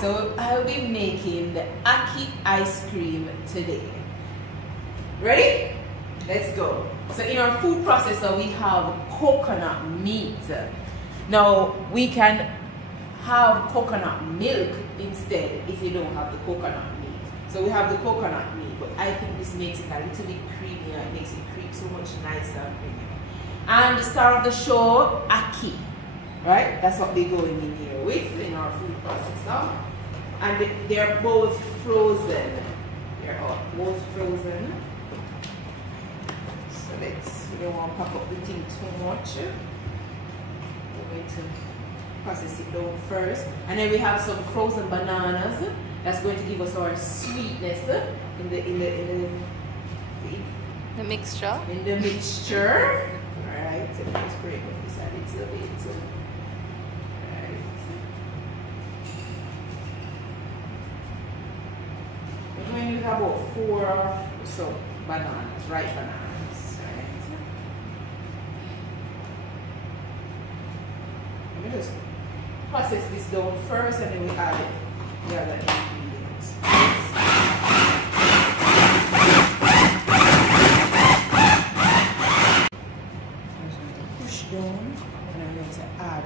so I'll be making the Ackee ice cream today. Ready? Let's go. So in our food processor we have coconut meat. Now we can have coconut milk instead if you don't have the coconut meat. So we have the coconut meat, but I think this makes it a little bit creamier. It makes it cream so much nicer and creamier. And the star of the show, Ackee. Right? That's what we're going in here with in our food processor. And they're both frozen. They're both frozen. So we don't want to pack up the thing too much. We're going to process it down first. And then we have some frozen bananas. That's going to give us our sweetness in the mixture. In the mixture. Alright, so let's break up this a little bit. Alright. We're going to have about 4 or so bananas, ripe bananas. Right. Let me just process this down first and then we add the other ingredients. Push down and then we're going to add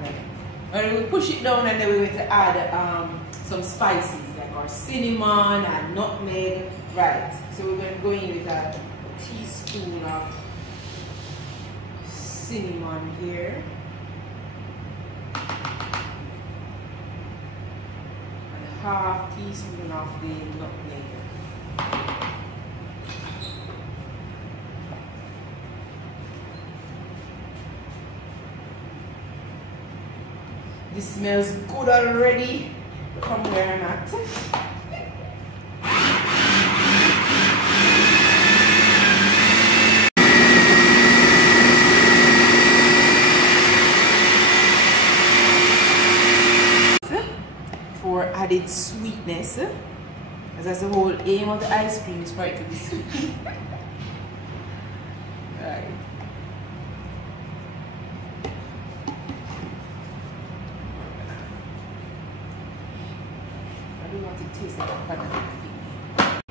and we push it down and then we're going to add some spices like our cinnamon and nutmeg. Right. So we're going to go in with a teaspoon of cinnamon here. Half teaspoon of the nutmeg. This smells good already. Come where I'm at. For added sweetness, as that's the whole aim of the ice cream, is for it to be sweet. Right. I don't want to taste like a banana.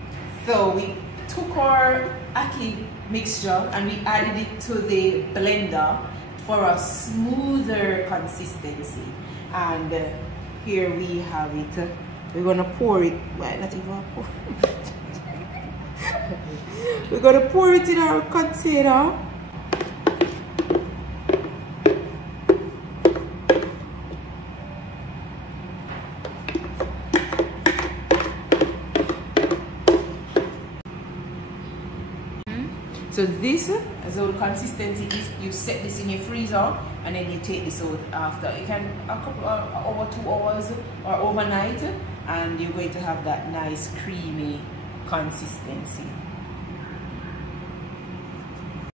So we took our Ackee mixture and we added it to the blender for a smoother consistency. And here we have it. We're gonna pour it. Why not even pour? We're gonna pour it in our container. So this, as the consistency is, you set this in your freezer and then you take this out after. You can a couple over 2 hours or overnight, and you're going to have that nice creamy consistency.